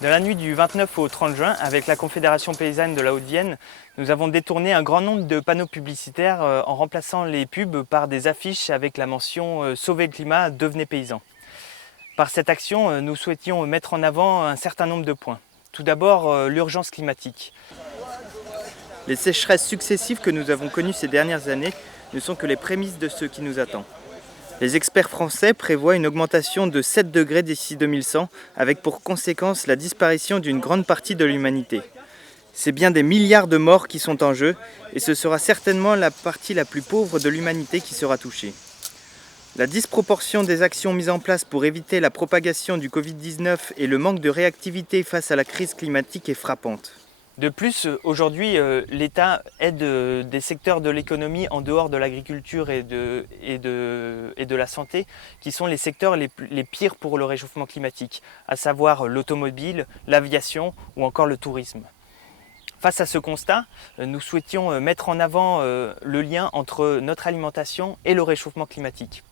Dans la nuit du 29 au 30 juin, avec la Confédération paysanne de la Haute-Vienne, nous avons détourné un grand nombre de panneaux publicitaires en remplaçant les pubs par des affiches avec la mention « Sauvez le climat, devenez paysan ». Par cette action, nous souhaitions mettre en avant un certain nombre de points. Tout d'abord, l'urgence climatique. Les sécheresses successives que nous avons connues ces dernières années ne sont que les prémices de ce qui nous attend. Les experts français prévoient une augmentation de 7 degrés d'ici 2100, avec pour conséquence la disparition d'une grande partie de l'humanité. C'est bien des milliards de morts qui sont en jeu, et ce sera certainement la partie la plus pauvre de l'humanité qui sera touchée. La disproportion des actions mises en place pour éviter la propagation du Covid-19 et le manque de réactivité face à la crise climatique est frappante. De plus, aujourd'hui, l'État aide des secteurs de l'économie en dehors de l'agriculture et de la santé, qui sont les secteurs les pires pour le réchauffement climatique, à savoir l'automobile, l'aviation ou encore le tourisme. Face à ce constat, nous souhaitions mettre en avant le lien entre notre alimentation et le réchauffement climatique.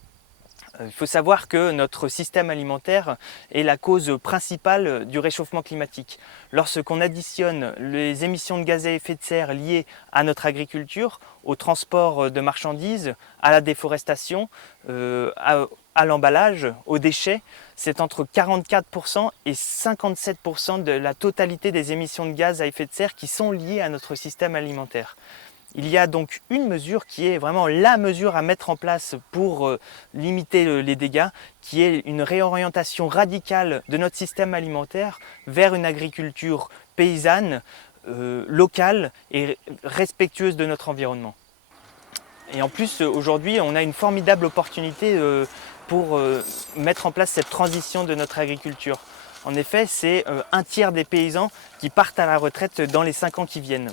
Il faut savoir que notre système alimentaire est la cause principale du réchauffement climatique. Lorsqu'on additionne les émissions de gaz à effet de serre liées à notre agriculture, au transport de marchandises, à la déforestation, à l'emballage, aux déchets, c'est entre 44% et 57% de la totalité des émissions de gaz à effet de serre qui sont liées à notre système alimentaire. Il y a donc une mesure qui est vraiment la mesure à mettre en place pour limiter les dégâts, qui est une réorientation radicale de notre système alimentaire vers une agriculture paysanne, locale et respectueuse de notre environnement. Et en plus, aujourd'hui, on a une formidable opportunité pour mettre en place cette transition de notre agriculture. En effet, c'est un tiers des paysans qui partent à la retraite dans les 5 ans qui viennent.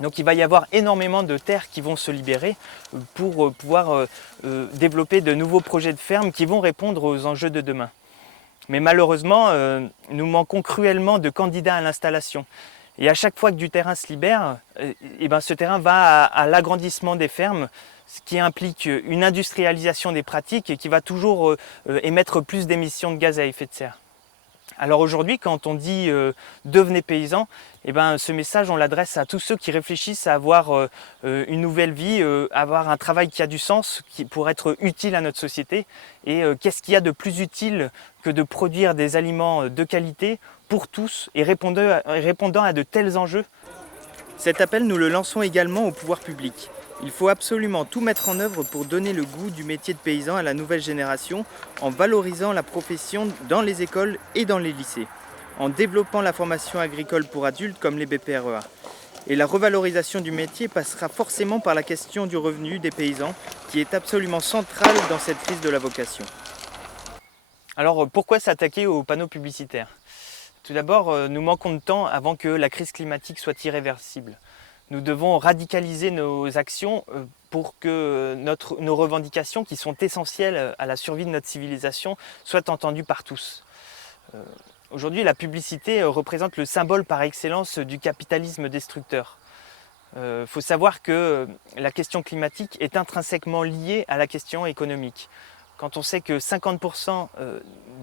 Donc il va y avoir énormément de terres qui vont se libérer pour pouvoir développer de nouveaux projets de ferme qui vont répondre aux enjeux de demain. Mais malheureusement, nous manquons cruellement de candidats à l'installation. Et à chaque fois que du terrain se libère, ce terrain va à l'agrandissement des fermes, ce qui implique une industrialisation des pratiques et qui va toujours émettre plus d'émissions de gaz à effet de serre. Alors aujourd'hui, quand on dit devenez paysan, ce message on l'adresse à tous ceux qui réfléchissent à avoir une nouvelle vie, avoir un travail qui a du sens, pour être utile à notre société. Et qu'est-ce qu'il y a de plus utile que de produire des aliments de qualité pour tous et répondant à de tels enjeux? Cet appel, nous le lançons également au pouvoir public. Il faut absolument tout mettre en œuvre pour donner le goût du métier de paysan à la nouvelle génération en valorisant la profession dans les écoles et dans les lycées, en développant la formation agricole pour adultes comme les BPREA. Et la revalorisation du métier passera forcément par la question du revenu des paysans qui est absolument centrale dans cette crise de la vocation. Alors pourquoi s'attaquer aux panneaux publicitaires? Tout d'abord, nous manquons de temps avant que la crise climatique soit irréversible. Nous devons radicaliser nos actions pour que nos revendications, qui sont essentielles à la survie de notre civilisation, soient entendues par tous. Aujourd'hui, la publicité représente le symbole par excellence du capitalisme destructeur. Il faut savoir que la question climatique est intrinsèquement liée à la question économique. Quand on sait que 50%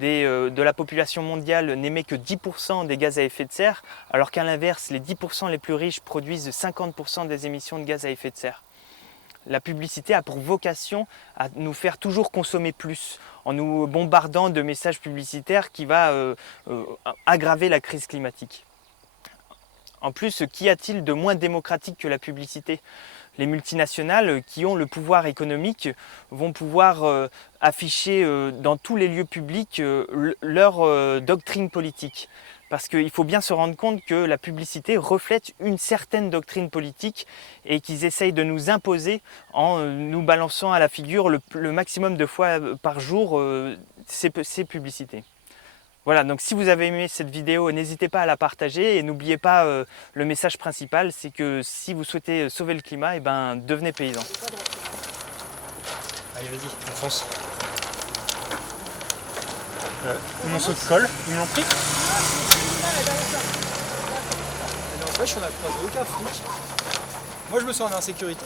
de la population mondiale n'émet que 10% des gaz à effet de serre, alors qu'à l'inverse, les 10% les plus riches produisent 50% des émissions de gaz à effet de serre. La publicité a pour vocation à nous faire toujours consommer plus, en nous bombardant de messages publicitaires qui va aggraver la crise climatique. En plus, qu'y a-t-il de moins démocratique que la publicité ? Les multinationales qui ont le pouvoir économique vont pouvoir afficher dans tous les lieux publics leur doctrine politique. Parce qu'il faut bien se rendre compte que la publicité reflète une certaine doctrine politique et qu'ils essayent de nous imposer en nous balançant à la figure le maximum de fois par jour ces publicités. Voilà, donc si vous avez aimé cette vidéo, n'hésitez pas à la partager et n'oubliez pas le message principal, c'est que si vous souhaitez sauver le climat, devenez paysan. Allez, vas-y, on fonce. Mon saut de colle, ils me l'ont pris. Mais n'empêche, on a croisé aucun flic. Moi, je me sens en insécurité.